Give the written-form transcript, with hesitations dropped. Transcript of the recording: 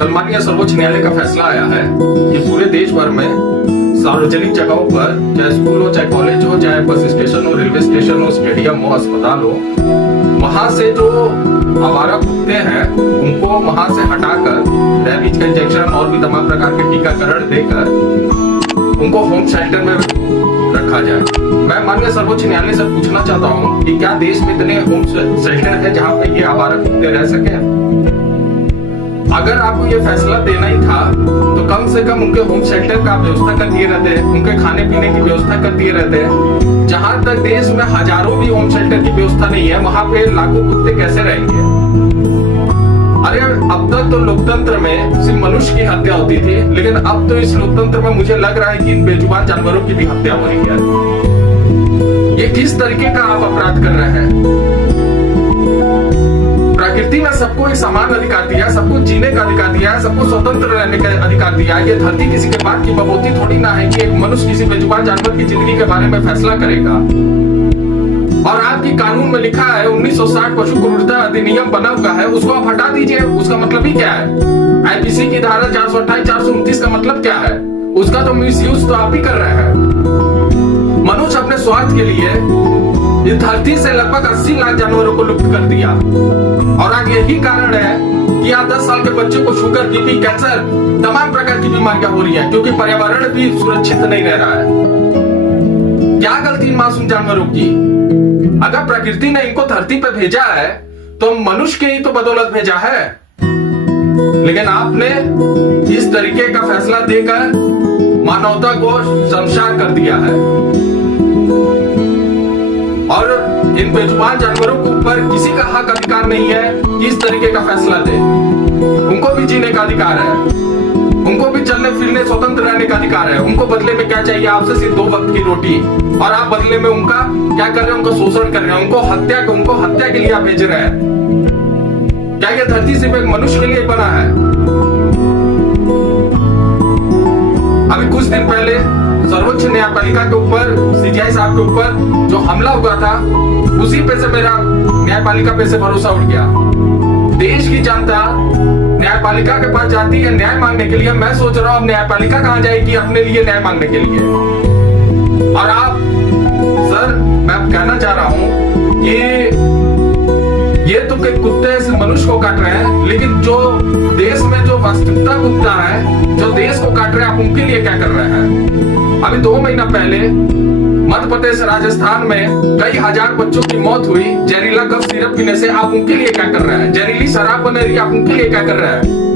कल माननीय सर्वोच्च न्यायालय का फैसला आया है कि पूरे देश भर में सार्वजनिक जगहों पर, चाहे स्कूल हो, चाहे कॉलेज हो, चाहे बस स्टेशन हो, रेलवे स्टेशन हो, स्टेडियम हो, अस्पताल हो, वहां से जो आवारा कुत्ते हैं उनको वहां से हटाकर रेबीज का इंजेक्शन और भी तमाम प्रकार के टीकाकरण देकर उनको होम शेल्टर में रखा जाए। मैं माननीय सर्वोच्च न्यायालय से पूछना चाहता हूँ कि क्या देश में इतने होम शेल्टर है जहाँ पे ये आवारा कुत्ते रह सके? अगर आपको ये फैसला देना ही था तो कम से कम उनके होम शेल्टर का व्यवस्था कर दिए रहते, उनके खाने पीने की व्यवस्था कर दिए रहते। जहां तक देश में हजारों भी होम शेल्टर की व्यवस्था नहीं है, वहां पे लाखों कुत्ते कैसे रहेंगे? अरे अब तक तो लोकतंत्र में सिर्फ मनुष्य की हत्या होती थी, लेकिन अब तो इस लोकतंत्र में मुझे लग रहा है कि इन बेजुबान जानवरों की भी हत्या हो रही है। ये किस तरीके का आप अपराध कर रहे हैं? प्रकृति में सबको एक समान अधिकार दिया है, सबको जीने का अधिकार दिया है, सबको स्वतंत्र रहने का अधिकार दिया है। ये धरती किसी के बात की बबूती थोड़ी ना है कि एक मनुष्य किसी बेजुबान जानवर की जिंदगी के बारे में फैसला करेगा। और आपकी कानून में लिखा है 1960 पशु क्रूरता अधिनियम बना हुआ है, उसको आप हटा दीजिए। उसका मतलब ही क्या है? आईपीसी की धारा 428, 429 का मतलब क्या है? उसका तो मिसयूज तो आप ही कर रहे हैं। मनुष्य अपने स्वार्थ के लिए इस धरती से लगभग 80 लाख जानवरों को लुप्त कर दिया, और आज यही कारण है कि आज 10 साल के बच्चे को शुगर, बीपी, कैंसर, तमाम प्रकार की बीमारियां हो रही है, क्योंकि पर्यावरण भी सुरक्षित नहीं रह रहा है। क्या गलती मासूम जानवरों की? अगर प्रकृति ने इनको धरती पे भेजा है तो मनुष्य के ही तो बदौलत भेजा है, लेकिन आपने इस तरीके का फैसला देकर मानवता को शर्मसार कर दिया है। और इन बेजुबान जानवरों के ऊपर किसी का हक अधिकार नहीं है कि इस तरीके का फैसला दे। उनको भी जीने का अधिकार है, उनको भी चलने फिरने स्वतंत्र रहने का अधिकार है। उनको बदले में क्या चाहिए? आपसे सिर्फ 2 वक्त की रोटी, और आप बदले में उनका क्या कर रहे हैं? उनका शोषण कर रहे हैं, उनको हत्या के लिए आप भेज रहे हैं। क्या ये धरती सिर्फ एक मनुष्य के लिए बना है? अभी कुछ दिन पहले सर्वोच्च न्यायपालिका के ऊपर, सीजेआई साहब के ऊपर जो हमला हुआ था, उसी पे से मेरा न्यायपालिका पे से भरोसा उठ गया। देश की जनता न्यायपालिका के पास जाती है न्याय मांगने के लिए। मैं सोच रहा हूं अब न्यायपालिका कहां जाएगी अपने लिए न्याय मांगने के लिए? और आप सर, मैं कहना चाह रहा हूं कि ये तो कई कुत्ते इस मनुष्य को काट रहे हैं, लेकिन जो देश में जो वास्तविकता कुत्ता है, जो देश को काट रहे हैं, आप उनके लिए क्या कर रहे हैं? अभी 2 महीना पहले मध्य प्रदेश, राजस्थान में कई हजार बच्चों की मौत हुई जहरीला कफ सिरप पीने से। आप उनके लिए क्या कर रहे हैं? जहरीली शराब बन रही है, आप उनके लिए क्या कर रहे हैं?